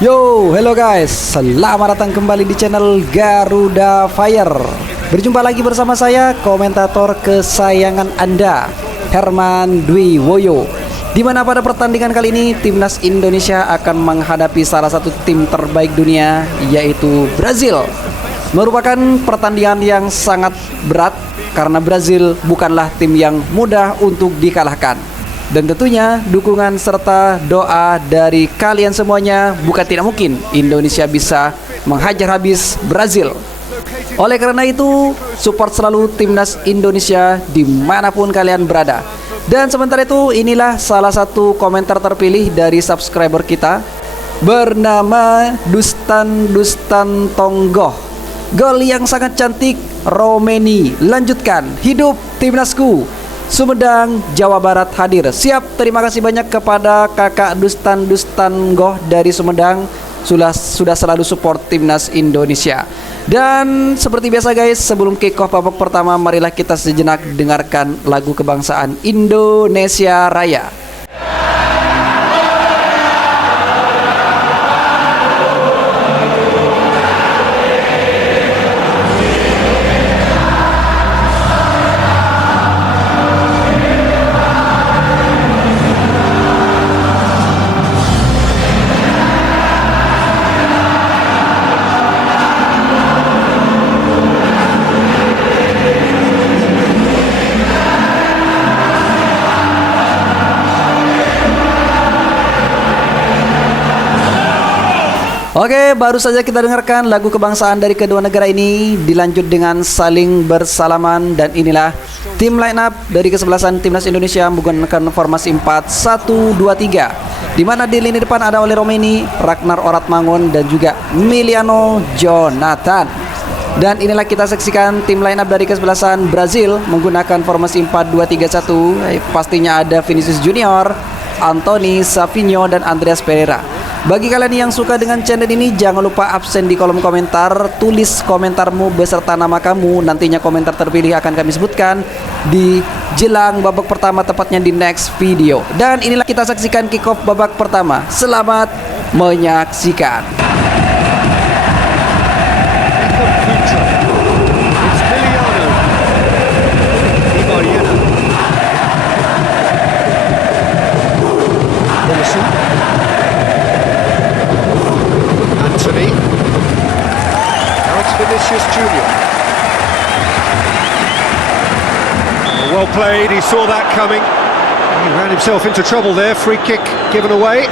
Yo, hello guys, selamat datang kembali di channel Garuda Fire. Berjumpa lagi bersama saya, komentator kesayangan Anda, Herman Dwi Woyo. Dimana pada pertandingan kali ini, timnas Indonesia akan menghadapi salah satu tim terbaik dunia, yaitu Brazil. Merupakan pertandingan yang sangat berat, karena Brazil bukanlah tim yang mudah untuk dikalahkan. Dan tentunya dukungan serta doa dari kalian semuanya bukan tidak mungkin Indonesia bisa menghajar habis Brazil. Oleh karena itu, support selalu timnas Indonesia dimanapun kalian berada. Dan sementara itu, inilah salah satu komentar terpilih dari subscriber kita, bernama Dustan Tonggoh. Gol yang sangat cantik, Romeni. Lanjutkan, hidup timnasku. Sumedang, Jawa Barat hadir. Siap, terima kasih banyak kepada kakak Dustan Goh dari Sumedang, sudah selalu support timnas Indonesia. Dan seperti biasa guys, sebelum kick off babak pertama, marilah kita sejenak dengarkan lagu kebangsaan Indonesia Raya. Oke, baru saja kita dengarkan lagu kebangsaan dari kedua negara ini, dilanjut dengan saling bersalaman. Dan inilah tim line up dari kesebelasan timnas Indonesia menggunakan formasi 4-1-2-3, di mana di lini depan ada oleh Romeni, Ragnar Oratmangun, dan juga Miliano Jonathan. Dan inilah kita saksikan tim line up dari kesebelasan Brazil menggunakan formasi 4-2-3-1. Pastinya ada Vinicius Junior, Anthony, Savinho, dan Andreas Pereira. Bagi kalian yang suka dengan channel ini, jangan lupa absen di kolom komentar. Tulis komentarmu beserta nama kamu. Nantinya komentar terpilih akan kami sebutkan di jelang babak pertama, tepatnya di next video. Dan inilah kita saksikan kick off babak pertama. Selamat menyaksikan. Vinicius Junior. Well played, he saw that coming. He ran himself into trouble there, free kick given away.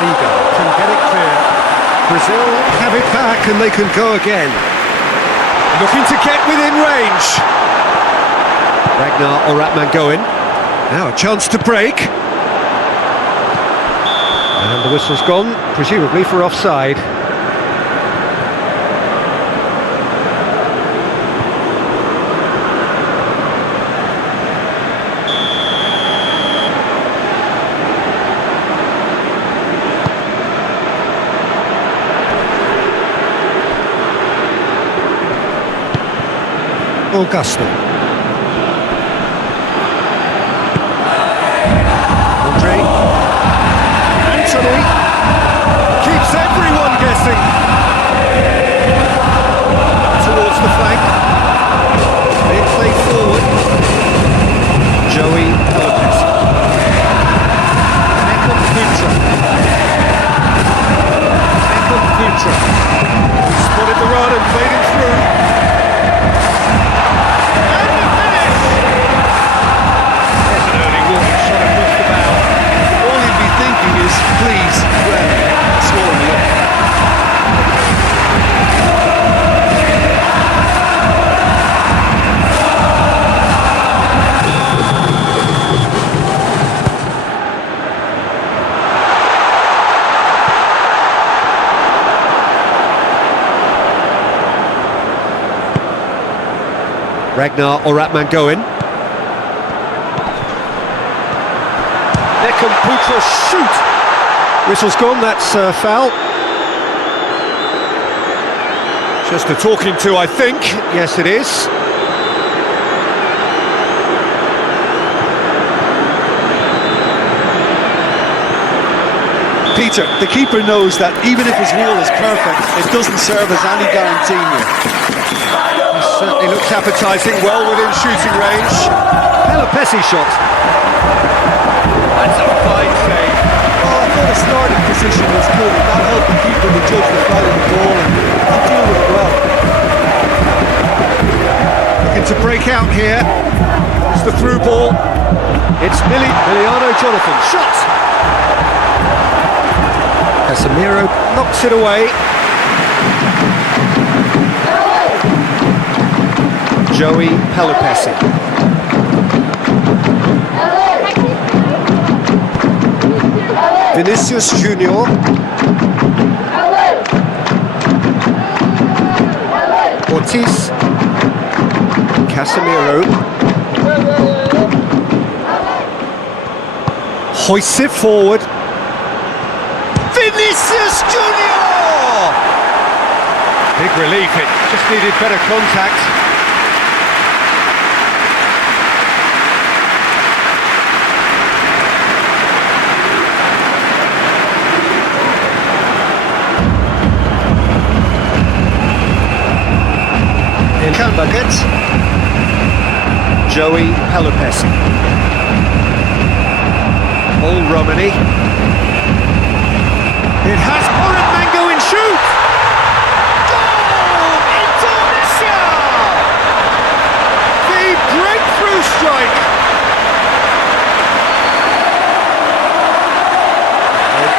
Eager can get it clear. Brazil have it back and they can go again. Looking to get within range. Ragnar Oratmangun. Now a chance to break. And the whistle's gone, presumably for offside. Augusto. Andre. Anthony. Keeps everyone guessing. Towards the flank. They play forward. Joey Lopez. Beckham Putra. Spotted the run and played him through. Please, well, score and look. Ragnar Oratmangun. Beckham Putra shoot! Whistle's gone, that's foul. Just a talking to, I think. Yes, it is. Peter, the keeper knows that even if his wall is perfect, it doesn't serve as any guarantee here. He certainly looks appetising, well within shooting range. Pelopessi shot. That's a fine save. Oh, I thought the starting position was good, and that helped the keeper to judge the flight of the ball and deal with it well. Looking to break out here. It's the through ball. It's Miliano Jonathan. Shot! Casemiro knocks it away. Joey Pelopessi. Vinicius Junior. Ortiz. Casemiro. Hoists it forward. Vinicius Junior! Big relief, it just needed better contact. In bucket. Joey Pelopessi. All Romani. It has Mango in shoot! Goal! Indonesia! The breakthrough strike!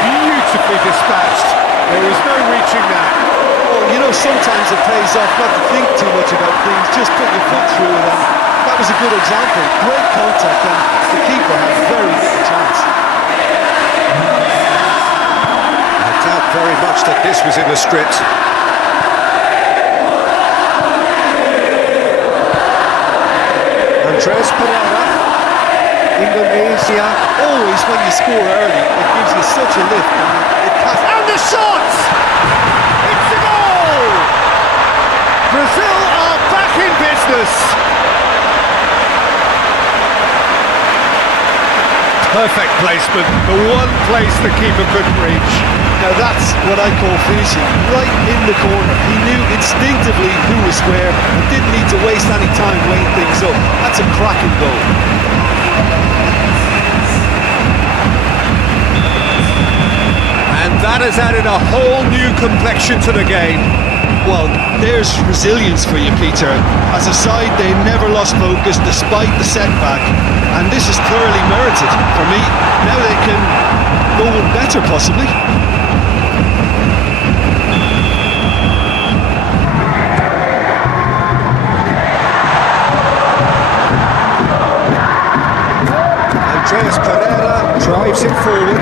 Beautifully dispatched. There was no reaching that. Well, you know, sometimes it pays off not to think too much about things, just put your foot through it, and that was a good example. Great contact, and the keeper had very little chance. Very much that this was in the script. Andres Pereira, Indonesia. Always when you score early, it gives you such a lift. And the shot! It's a goal! Brazil are back in business. Perfect placement, the one place the keeper couldn't reach. Now that's what I call finishing, right in the corner. He knew instinctively who was where and didn't need to waste any time weighing things up. That's a cracking goal. And that has added a whole new complexion to the game. Well, there's resilience for you, Peter. As a side, they never lost focus despite the setback, and this is clearly merited for me. Now they can go one better, possibly. Andres Pereira drives it forward.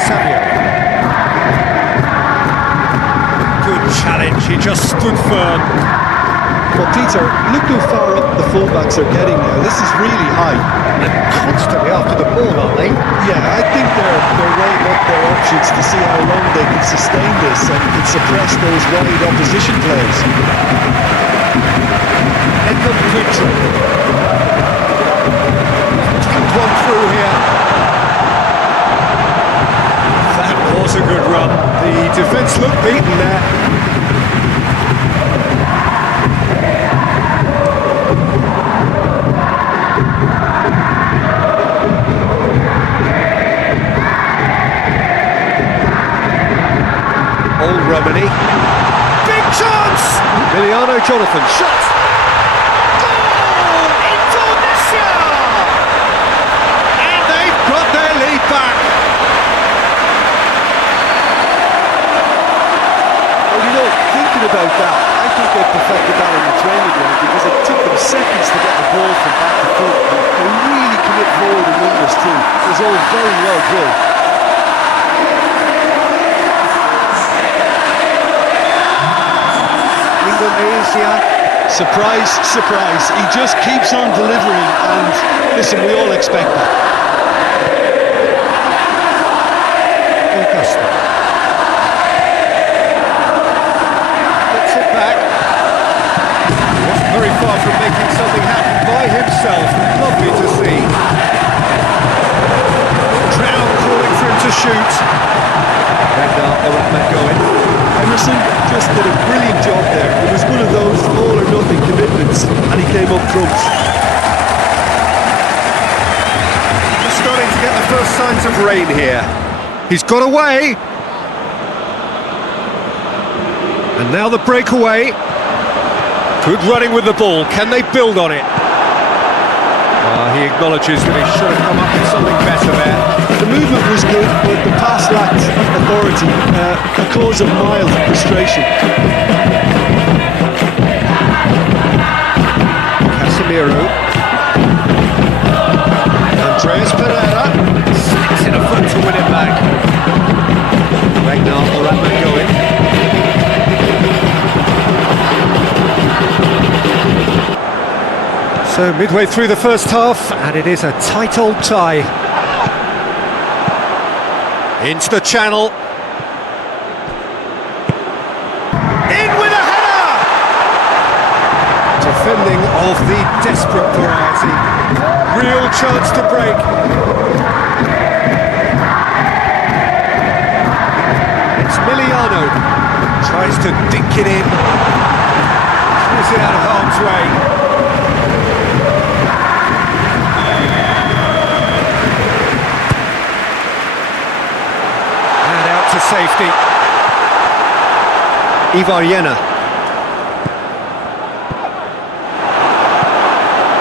Samuel. Good challenge, he just stood firm. Well, Peter, look how far up the fullbacks are getting now. This is really high. And constantly after the ball, aren't they? Yeah, I think they're weighing up their options to see how long they can sustain this and can suppress those wide opposition players. Edmund Kutra. One through here. That was a good run. The defence looked beaten there. All Romani. Big chance! Miliano Jonathan, shot! Goal! Indonesia! And they've got their lead back. Well, you know, thinking about that, I think they perfected that on the training ground because it took them seconds to get the ball from back to front. They really commit forward in numbers too. It was all very well drilled. Indonesia. Surprise, surprise. He just keeps on delivering, and listen, we all expect that. shoot. Emerson just did a brilliant job there. It was one of those all or nothing commitments, and he came up trumps. Just starting to get the first signs of rain here. He's got away. And now the breakaway. Good running with the ball. Can they build on it? He acknowledges that he should have come up with something better there. The movement was good, but the pass lacked authority, a cause of mild frustration. Casemiro. Andreas Pereira sticks in a foot to win it back. Ragnar or Ratman going. So midway through the first half, and it is a tight old tie. Into the channel. In with a header! Defending of the desperate variety. Real chance to break. It's Miliano. Tries to dink it in. Pulls it out of harm's way. To safety. Ivarjena.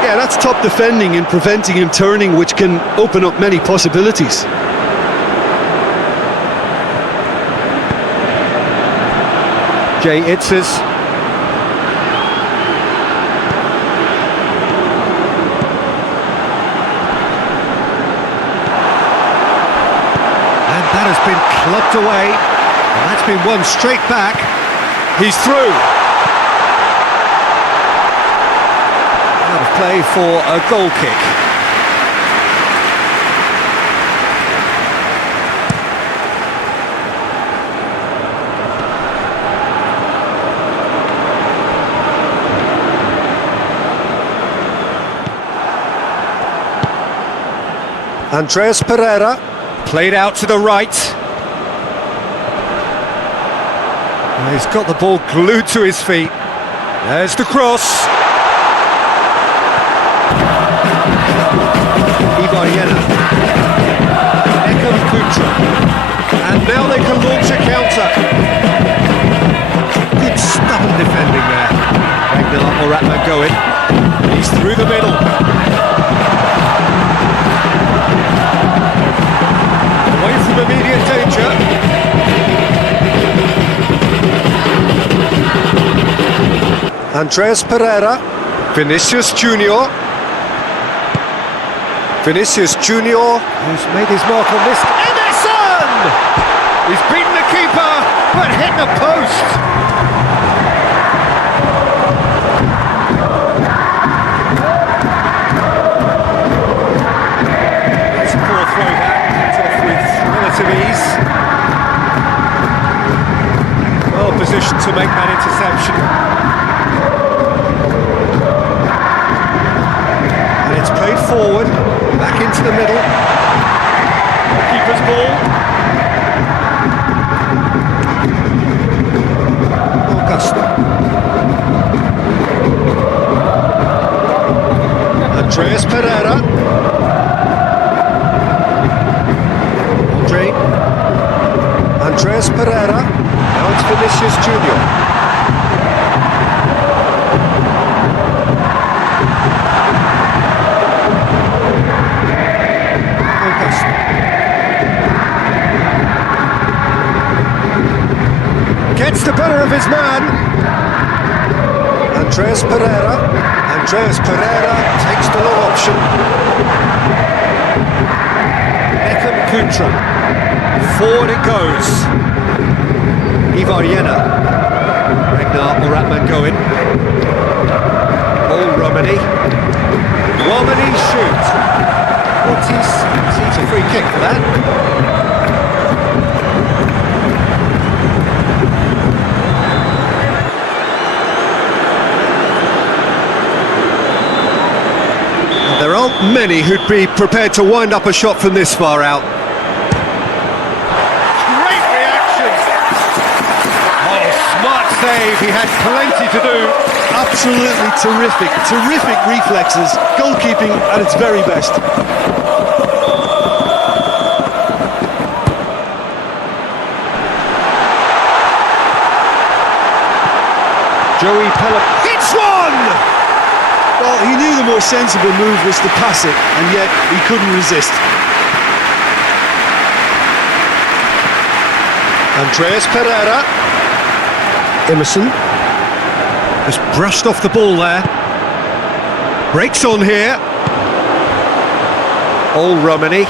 Yeah, that's top defending and preventing him turning, which can open up many possibilities. Ensues. That has been clubbed away, and that's been won straight back. He's through. Out of play for a goal kick. Andreas Pereira. Played out to the right. He's got the ball glued to his feet. There's the cross. Ivarjena. And now they can launch a counter. Good stubborn defending there. Ragnar or Ratman going. He's through the middle. Away from immediate danger. Andreas Pereira. Vinicius Junior. Vinicius Junior, who's made his mark on this. Ederson! He's beaten the keeper, but hit the post. It's a poor throwback, picked off with relative ease. Well positioned to make that interception. And it's played forward. Back into the middle. Keeper's ball. Augusto. Andreas Pereira. Andreas Pereira. Now it's Vinicius Junior. Gets the better of his man. Andreas Pereira. Andreas Pereira takes the long option. Kutra. Forward it goes. Ivarjena. Ragnar or Ratman going. Ball Romani. Romani shoots. Ortiz sees a free kick for that. There aren't many who'd be prepared to wind up a shot from this far out. save, he had plenty to do. Absolutely terrific, terrific reflexes, goalkeeping at its very best. Joey Pelham, it's one! Well, he knew the more sensible move was to pass it, and yet he couldn't resist. Andreas Pereira. Emerson has brushed off the ball there. Breaks on here. All Romani.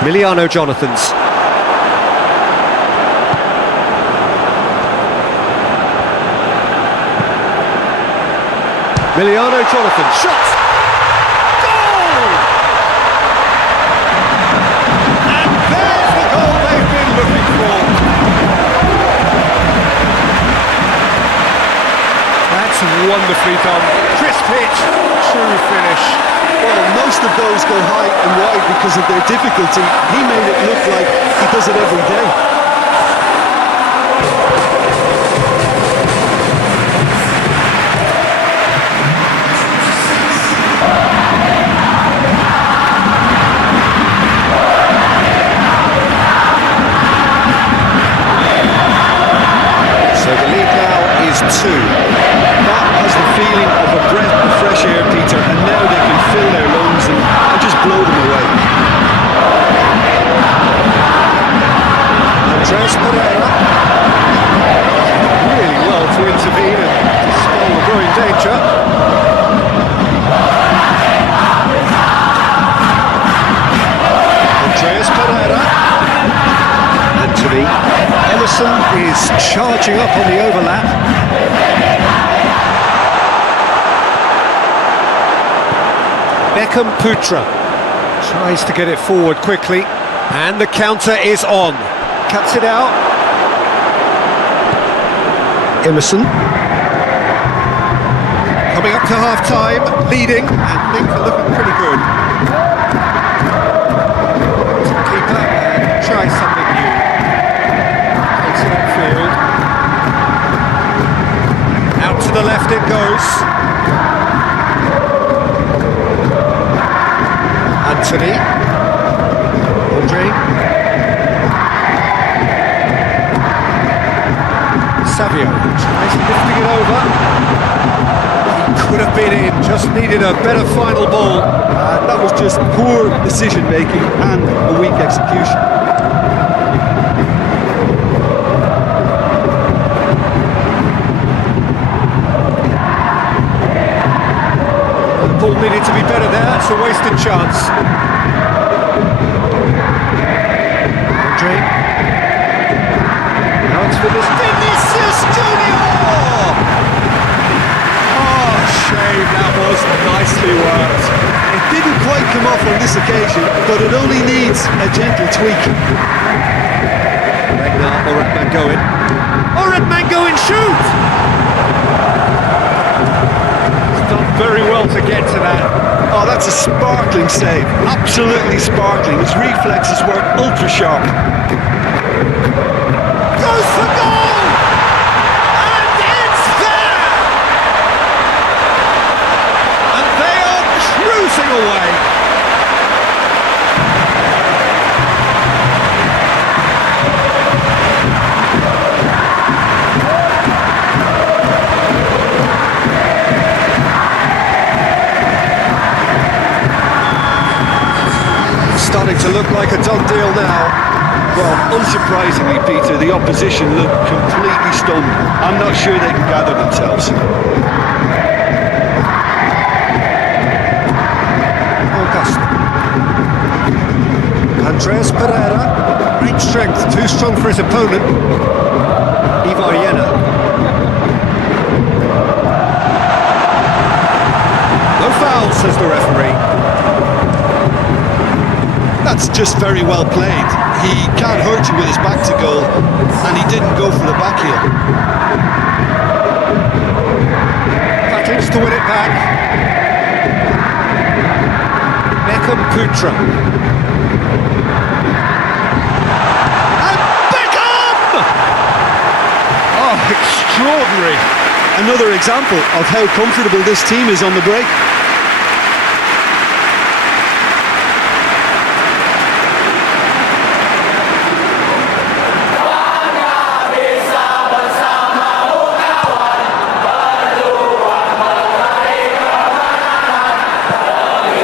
Miliano Jonathans. Miliano Jonathans. Shot! Goal! And there's the goal they've been looking for. That's wonderfully done. Crisp hit, true finish. Well, most of those go high and wide because of their difficulty. He made it look like he does it every day. Two. That has the feeling of a breath of fresh air, Peter, and now they can fill their lungs and just blow them away. Andreas Pereira really well to intervene and dispel the growing danger. Andreas Pereira. Anthony. Emerson is charging up on the overlap. Beckham Putra tries to get it forward quickly, and the counter is on. Cuts it out. Emerson coming up to half-time, leading, and things are looking pretty good. Keep up and try something new. Takes it upfield. Out to the left it goes. Anthony, Andre, Savio tries lifting it over. He could have been in, just needed a better final ball. That was just poor decision making and a weak execution. The ball needed to be better there, it's a wasted chance. Andre. Now it's for this Vinicius Junior! Oh, shame, that was nicely worked. It didn't quite come off on this occasion, but it only needs a gentle tweak. Regnar Oretmangoen. Oretmangoen shoot! Done very well to get to that. Oh, that's a sparkling save. Absolutely sparkling. His reflexes were ultra sharp. Goes for goal! And it's there! And they are cruising away. Starting to look like a done deal now. Well, unsurprisingly, Peter, the opposition look completely stunned. I'm not sure they can gather themselves. Augusto. Andreas Pereira. Great strength, too strong for his opponent. Ivar Jena. No foul, says the referee. That's just very well played. He can't hurt you with his back to goal, and he didn't go for the back heel. Battles to win it back. Beckham Putra. And Beckham! another example of how comfortable this team is on the break.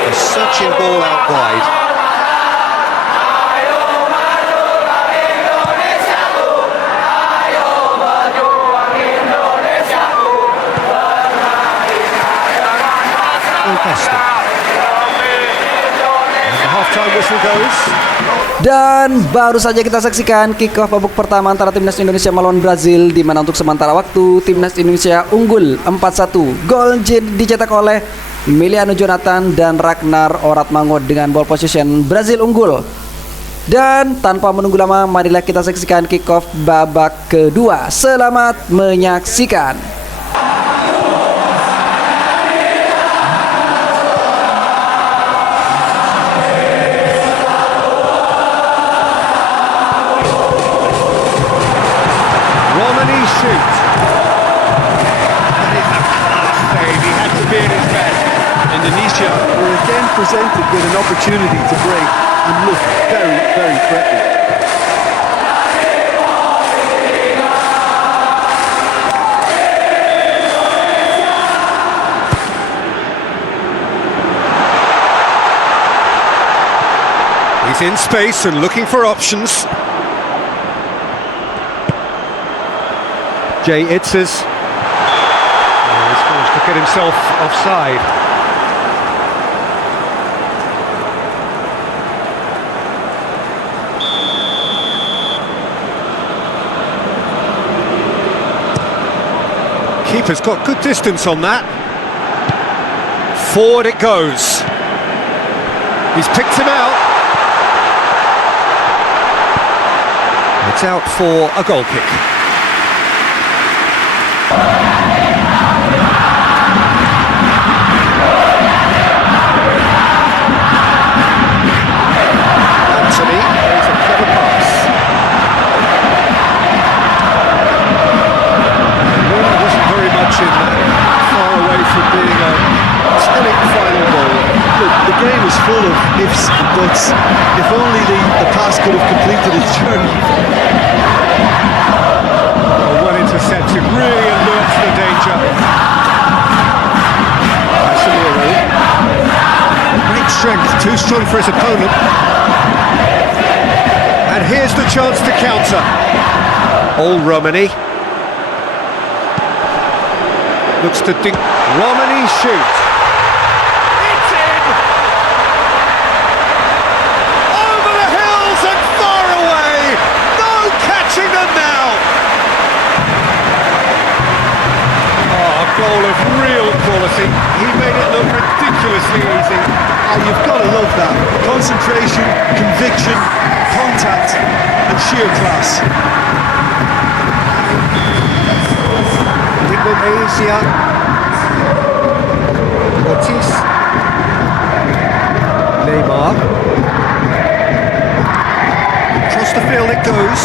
A searching ball out wide. Dan baru saja kita saksikan kick-off babak pertama antara timnas Indonesia melawan Brazil, di mana untuk sementara waktu timnas Indonesia unggul 4-1. Gol dicetak oleh Emiliano Jonathan dan Ragnar Oratmango dengan ball position Brazil unggul. Dan tanpa menunggu lama, marilah kita saksikan kick-off babak kedua. Selamat menyaksikan. Indonesia were again presented with an opportunity to break and look very, very threatening. He's in space and looking for options. Jay Itzes. He's managed to get himself offside. Keeper's got good distance on that. Forward it goes. He's picked him out. It's out for a goal kick. Anthony plays a clever pass. Really wasn't very much in that, far away from being a telling final ball. Look, the game is full of ifs and buts. If only the pass could have completed its journey. Well intercepted, really alerts the danger. Great strength, too strong for his opponent. And here's the chance to counter. All Romani. Looks to think. Romani shoots. It's in! Over the hills and far away! No catching them now! Oh, a goal of real quality. He made it look ridiculously easy. Oh, you've got to love that. Concentration, conviction, contact, and sheer class. Indonesia. Ortiz. Neymar. Across the field it goes.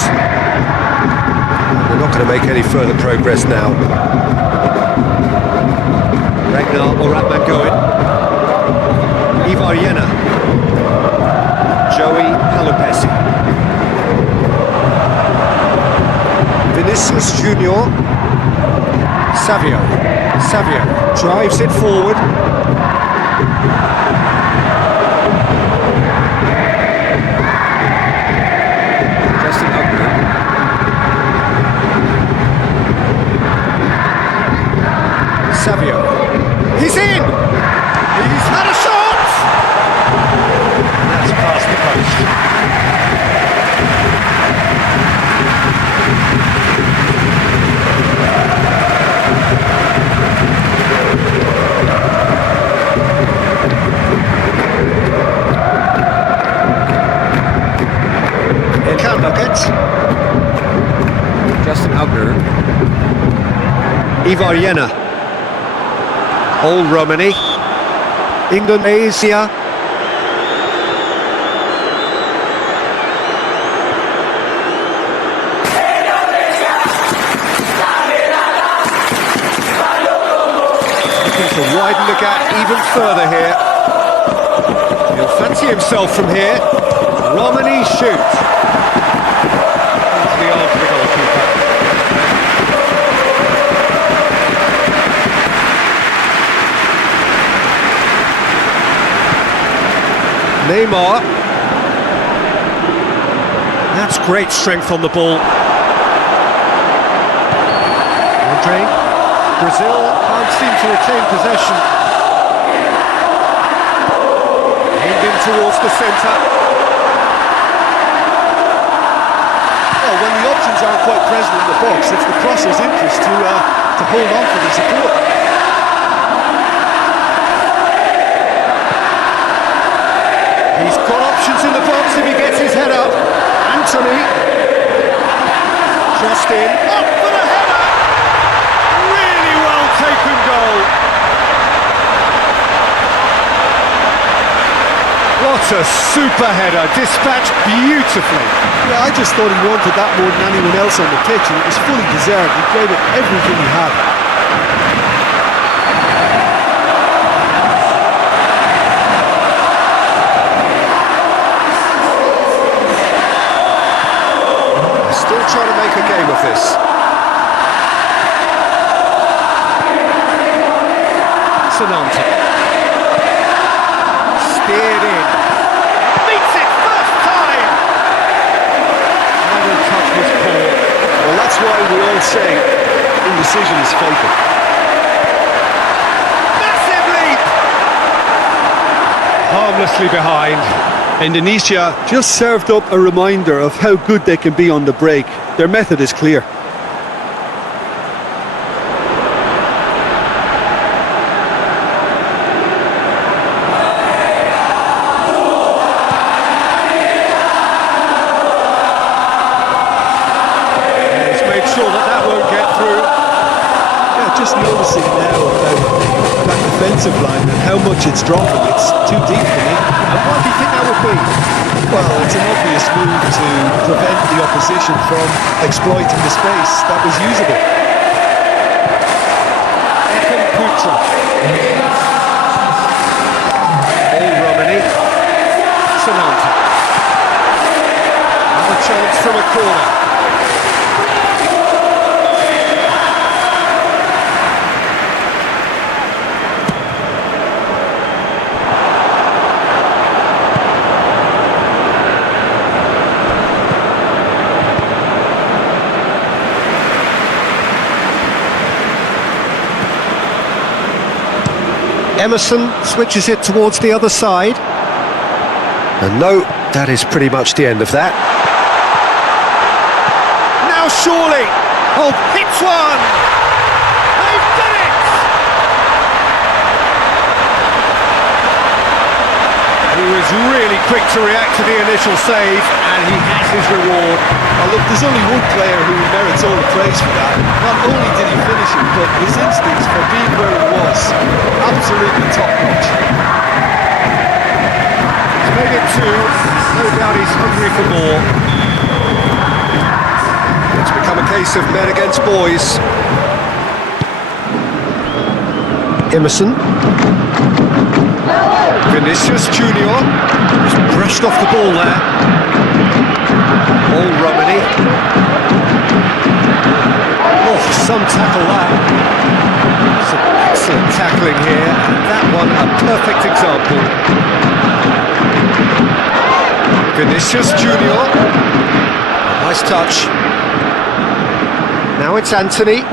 They're not going to make any further progress now. Ragnar Oratmangoen. Ivar Jenner. Joey Palupesi. Vinicius Junior. Savio drives it forward. Justin Hampir. Savio. He's in! He's had a shot! That's past the post. Justin Hampir. Ivar Jenner. All Romani. Indonesia. widen the gap even further here. He'll fancy himself from here. Romani shoots. Into the arms of the goalkeeper. Neymar. That's great strength on the ball. Andre. Brazil can't seem to retain possession. Aimed in towards the centre. Well, when the options aren't quite present in the box, it's the crosser's interest to hold on for the support. He's got options in the box if he gets his head up. Anthony. Crossed in. Up for the header! Really well taken goal. What a super header, dispatched beautifully. Yeah, I just thought he wanted that more than anyone else on the pitch, and it was fully deserved. He gave it everything he had. Still trying to make a game of this. Sonanta. Steered in. Beats it first time! Final touch was poor. Well, that's why we all say indecision is fatal. Massive leap! Harmlessly behind. Indonesia just served up a reminder of how good they can be on the break. Their method is clear. He's made sure that won't get through. Yeah, just noticing now about that defensive line and how much it's dropping. It's too deep for me. And what do you think that would be? Well, it's an obvious move to prevent the opposition from exploiting the space that was usable. Ekan Putra. All Romani. Sonanta. Another chance from a corner. Emerson switches it towards the other side. And no, that is pretty much the end of that. Now surely! Oh, hits one! They've done it! He was really quick to react to the initial save, and he has his reward. Well, look, there's only one player who merits all the praise for that. Not only did he finish it, but his instincts for being where he was, absolutely top-notch. He's made it two. No doubt he's hungry for more. It's become a case of men against boys. Emerson. Vinicius Junior just brushed off the ball there. All Romani. Oh, some tackle that. Some excellent tackling here, and that one a perfect example. Vinicius Junior. Nice touch. Now it's Anthony.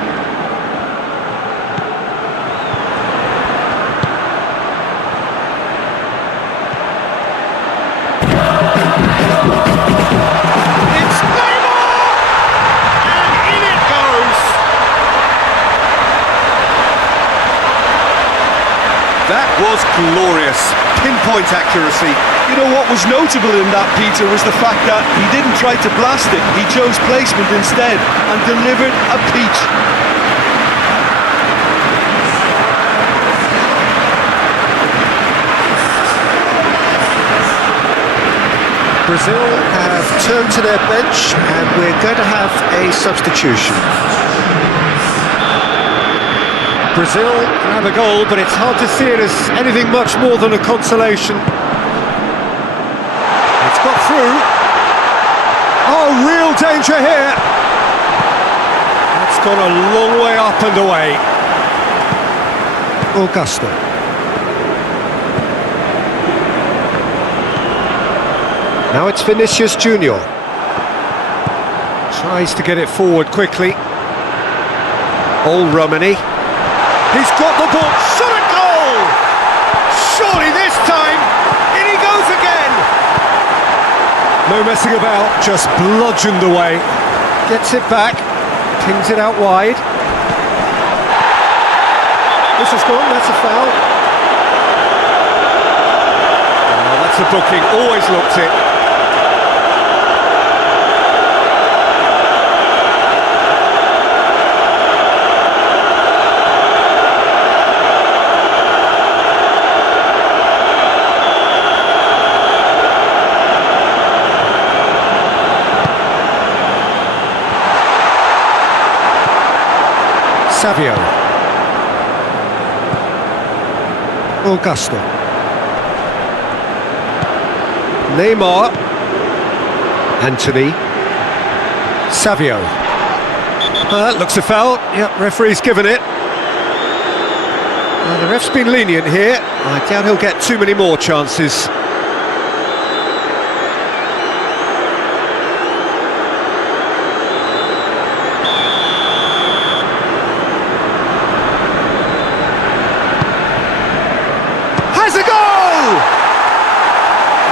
That was glorious, pinpoint accuracy. You know what was notable in that, Peter, was the fact that he didn't try to blast it. He chose placement instead and delivered a peach. Brazil have turned to their bench and we're going to have a substitution. Brazil can have a goal, but it's hard to see it as anything much more than a consolation. It's got through. Oh, real danger here. That's gone a long way up and away. Augusto. Now it's Vinicius Junior. Tries to get it forward quickly. Old Romani. He's got the ball. Shot at goal! Surely this time, in he goes again! No messing about, just bludgeoned away. Gets it back, pings it out wide. This is gone, that's a foul. Oh, that's a booking, always looked it. Savio. Augusto. Neymar. Anthony. Savio. That looks a foul. Yep, referee's given it. The ref's been lenient here. I doubt he'll get too many more chances. Has a goal!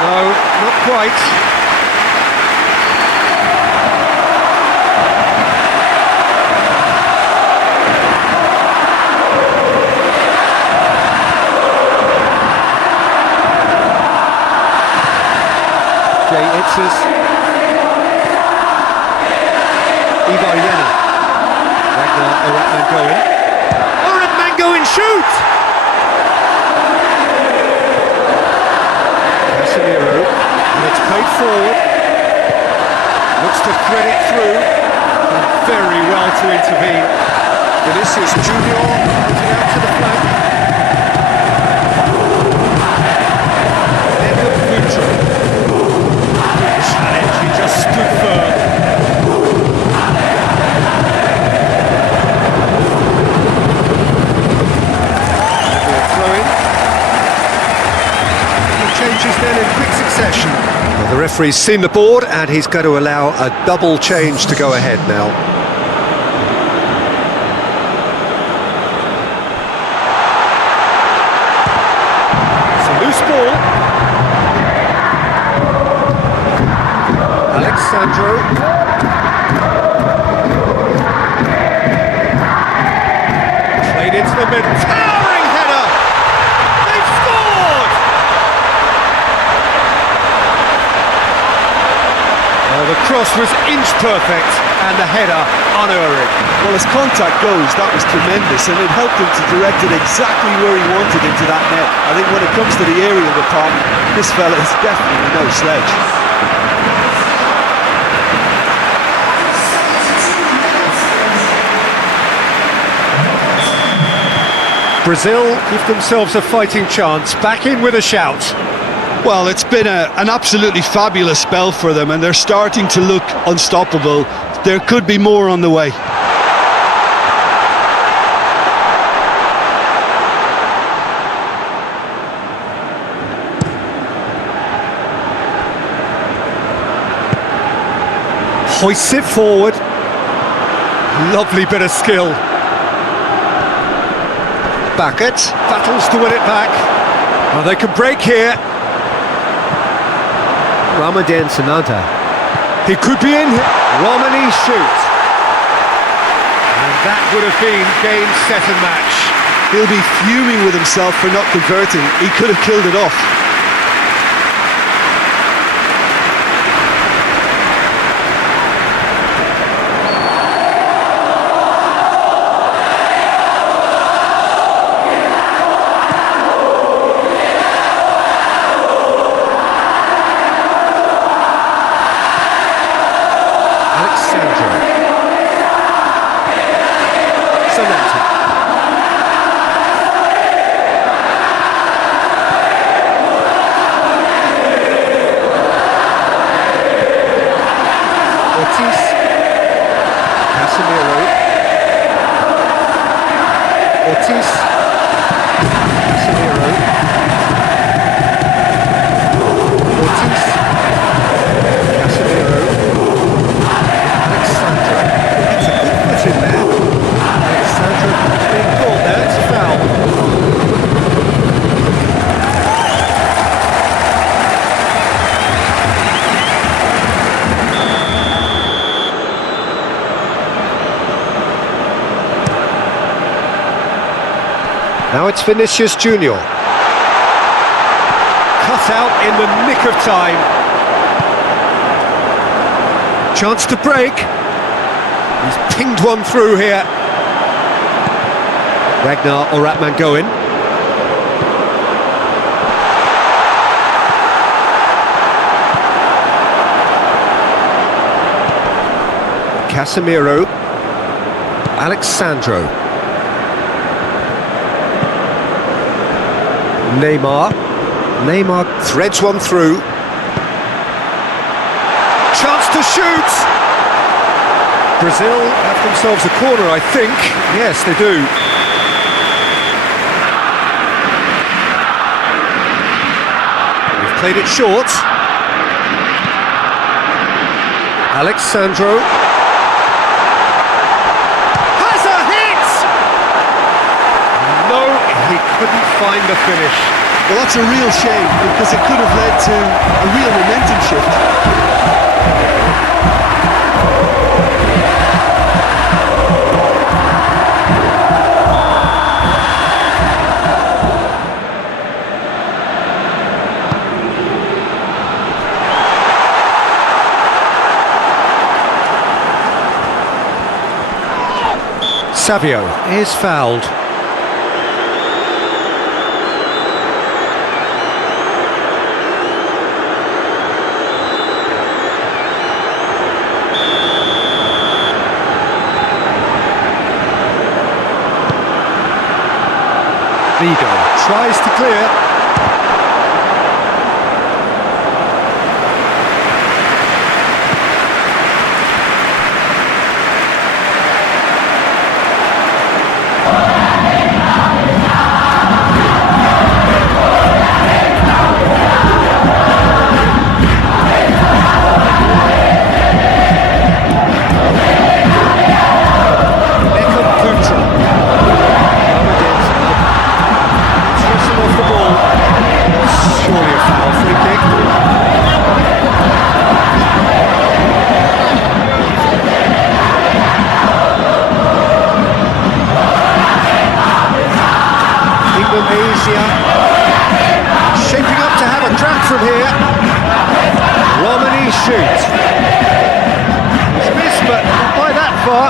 No, not quite. Ensues. Ibarriena. Ragnar Oratmangoen. Oratmangoen shoot! Casemiro, and it's played forward. Looks to thread it through. And very well to intervene. Vinicius Junior putting out to the flank. End of future. Challenge, he just stood firm. Throwing. The changes then in quick succession. Well, the referee's seen the board and he's going to allow a double change to go ahead now. It's a loose ball. Sandro. Played into the mid. Towering header! They've scored! Oh, the cross was inch perfect and the header unerring. Well, as contact goes, that was tremendous, and it helped him to direct it exactly where he wanted into that net. I think when it comes to the aerial department, this fella is definitely no sledge. Brazil give themselves a fighting chance, back in with a shout. Well, it's been an absolutely fabulous spell for them, and they're starting to look unstoppable. There could be more on the way. Hoists it forward. Lovely bit of skill. Bucket battles to win it back. Oh, they can break here. Ramadan Sananta. He could be in. Romani shoots. And that would have been game, set and match. He'll be fuming with himself for not converting. He could have killed it off. Ortiz. Casemiro. Ortiz. Casemiro. Ortiz. Casemiro. Alexandro. That's a good foot in there. Alexandro is being caught there. It's a foul. Now it's Vinicius Junior. Cut out in the nick of time. Chance to break. He's pinged one through here. Ragnar or Ratman going. Casemiro. Alexandro. Neymar threads one through. Chance to shoot! Brazil have themselves a corner, I think. Yes, they do. They've played it short. Alexandro. Has a hit! No, he couldn't find the finish. Well, that's a real shame because it could have led to a real momentum shift. Savio is fouled. Vigo tries to clear. Shaping up to have a crack from here. Romani shoots. It's missed, but not by that far.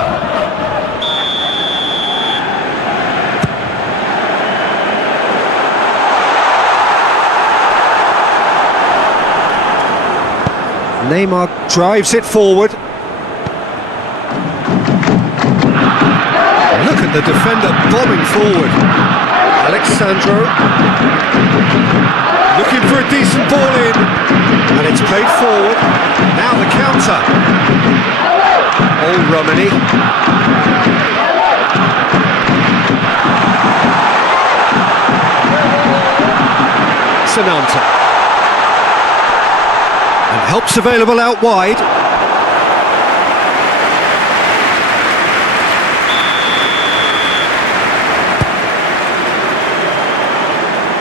Neymar drives it forward. Look at the defender bombing forward. Alexandro looking for a decent ball in, and it's played forward. Now the counter. Old Romani. Sananta. And help's available out wide.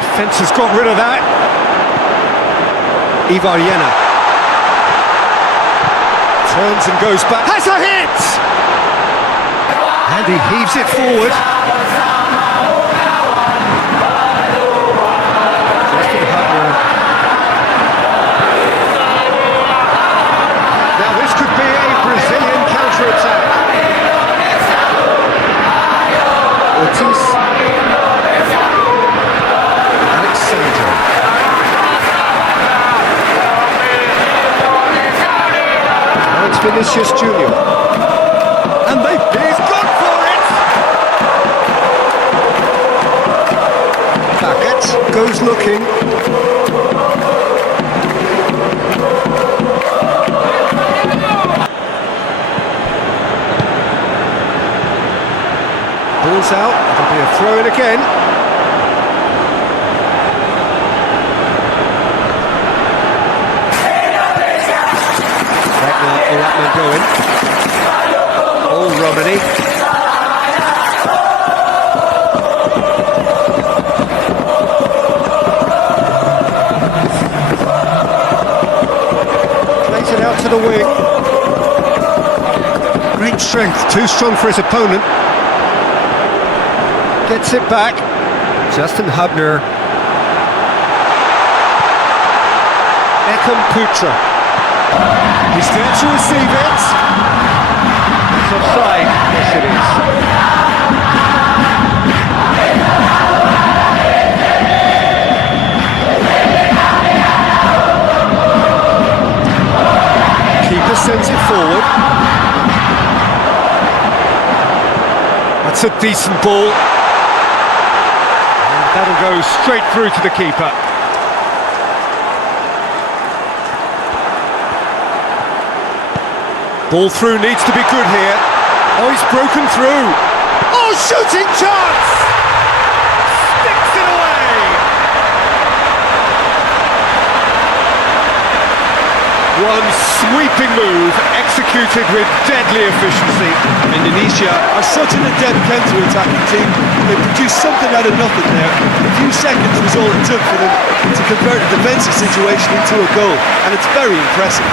Defence has got rid of that. Ivariena turns and goes back. Has a hit! And he heaves it forward. Now this could be a Brazilian counter-attack. Ortiz. Vinicius Junior. And he's gone for it! Paquet goes looking. goes out. It'll be a throw in again. That man going. All Romani. Plays it out to the wing. Great strength, too strong for his opponent. Gets it back. Justin Hubner. Ekam Putra. He's there to receive it. It's offside. Yes, it is. Keeper sends it forward. That's a decent ball. And that'll go straight through to the keeper. Ball through needs to be good here. Oh, he's broken through. Oh, shooting chance! Sticks it away! One sweeping move, executed with deadly efficiency. Indonesia are such an adept counter-attacking team. They produced something out of nothing there. A few seconds was all it took for them to convert a defensive situation into a goal, and it's very impressive.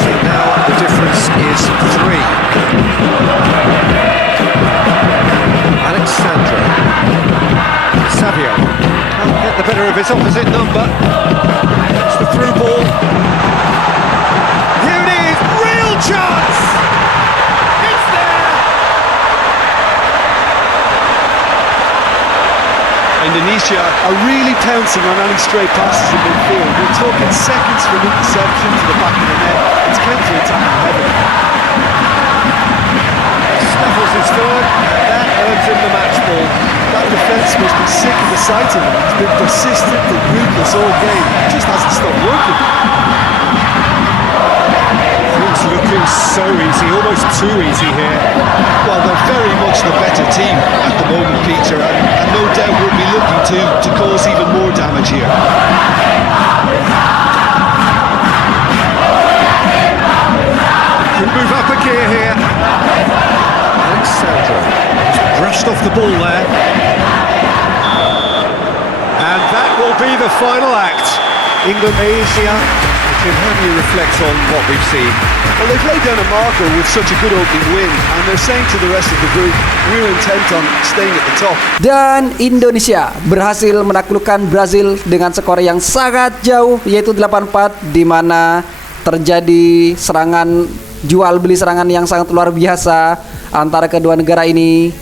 So now the difference is 3. Alexandra. Savio can't get the better of his opposite number. It's the through ball. Here it is, real chance! It's there! Indonesia are really pouncing on any stray passes in midfield. We're talking seconds from interception to the back of the net. It's counter-attacking heavy. Snuffles his third, and that earns him the match ball. That defence must be sick of the sight of him. He's been persistent and ruthless all game. It just hasn't stopped working. Things looking so easy, almost too easy here. Well, they're very much the better team at the moment, Peter, and no doubt will be looking to cause even more damage here. Could move up a gear here. Alexandra just brushed off the ball there. And that will be the final act. Indonesia, Jim, how do you reflect on what we've seen? Well, they've laid down a marker with such a good opening win, and they're saying to the rest of the group, we're intent on staying at the top. Dan Indonesia berhasil menaklukkan Brazil dengan skor yang sangat jauh, yaitu 8-4, di mana terjadi serangan jual beli serangan yang sangat luar biasa antara kedua negara ini.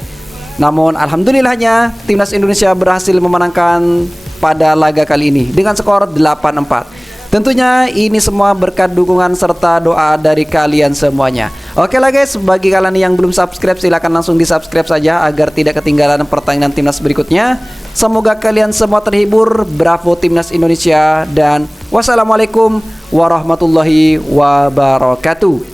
Namun alhamdulillahnya timnas Indonesia berhasil memenangkan pada laga kali ini dengan skor 8-4. Tentunya ini semua berkat dukungan serta doa dari kalian semuanya. Oke lah guys, bagi kalian yang belum subscribe silahkan langsung di subscribe saja agar tidak ketinggalan pertandingan timnas berikutnya. Semoga kalian semua terhibur. Bravo timnas Indonesia, dan wassalamualaikum warahmatullahi wabarakatuh.